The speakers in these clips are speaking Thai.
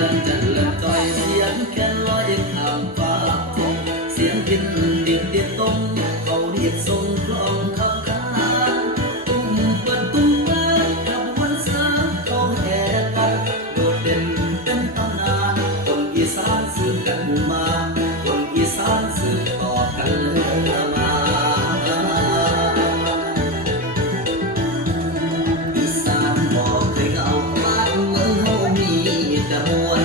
ลันจันลันจอยเสียงแค่ลอยข้ามฟ้าคงเสียงพินดินเดียดตรงเขาเรียกทรงกลองขับขานตุ้มเปิดตุ้มเปิดกับวันสาเขาแห่กันโดดเด่นเป็นตำนานคนอีสานสืบกันมาคนอีสานสืบต่อกันมาอีสานบอกเคยเหงาบ้านเมืองเฮามีแต่มวล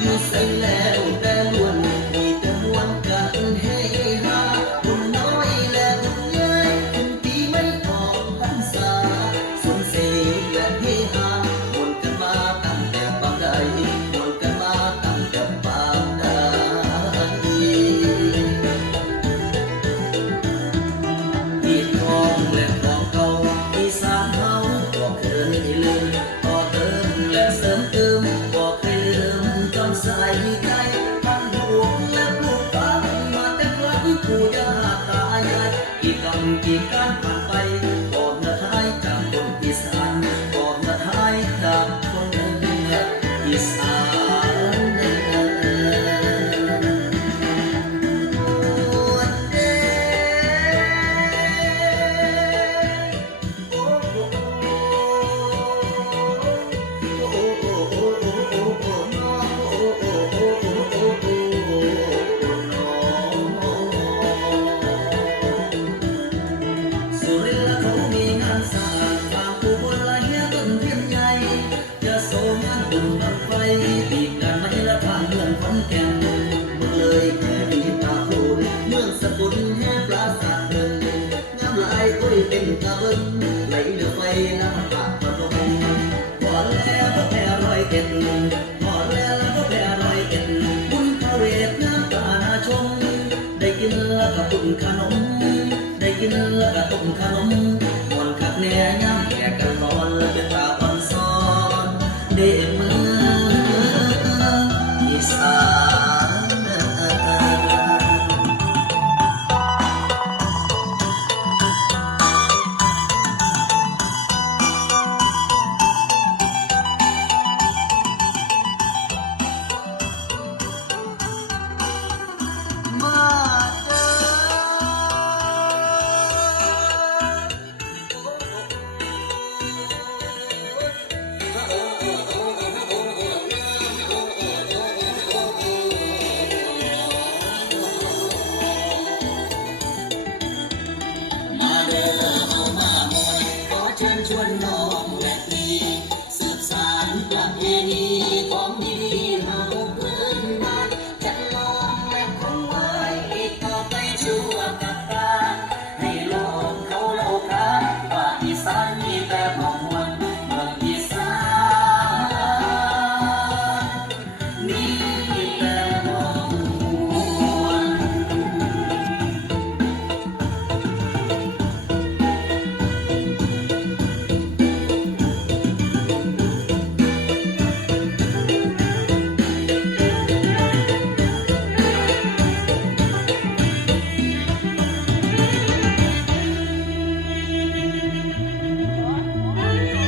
อยู่ใส่แล้วแต่ล้วนมีแต่มวลกันให้หาบุญน้อยและบุญใหญ่ถึงปีไม่ออกพรรษาสนเสและเฮฮามวนกันมาตั้งแต่บางใดมวนกันมาตั้งแต่บางใดที่ทองและของเก่าอีสานเฮาบ่เคยลืมต่อเติมและเสริมเติมบ่เคยลืมจำใส่ใจพันผูกและปลูกฝังมาแต่ครั้งปู่ย่าตายายกี่กรรมกี่การผ่านไปก่อนละท้ายจากคนอีสานก่อนละท้ายจากคนอีสานสุรินทร์เขามีงานสร้างฝากผู้บนไหลต้นเทียนใหญ่จะโสงานบุญบังไฟปีกงานไม่ละทางเมืองขอนแก่นเมืองเลยแค่มีตาคูนเมืองสกุลแห่ปราสาทเดินงามลายก้อยเป็นกระเบิ้งไหลเดือไฟน้ำปากพนมพอแล้วก็แพ้รอยเอ็ดพอแล้วก็แพ้รอยเอ็ดบุญพระเวทน้ำตาหน้าชมได้กินแล้วก็ตุ่นขนมได้กินแล้วก็ตุ่นขนม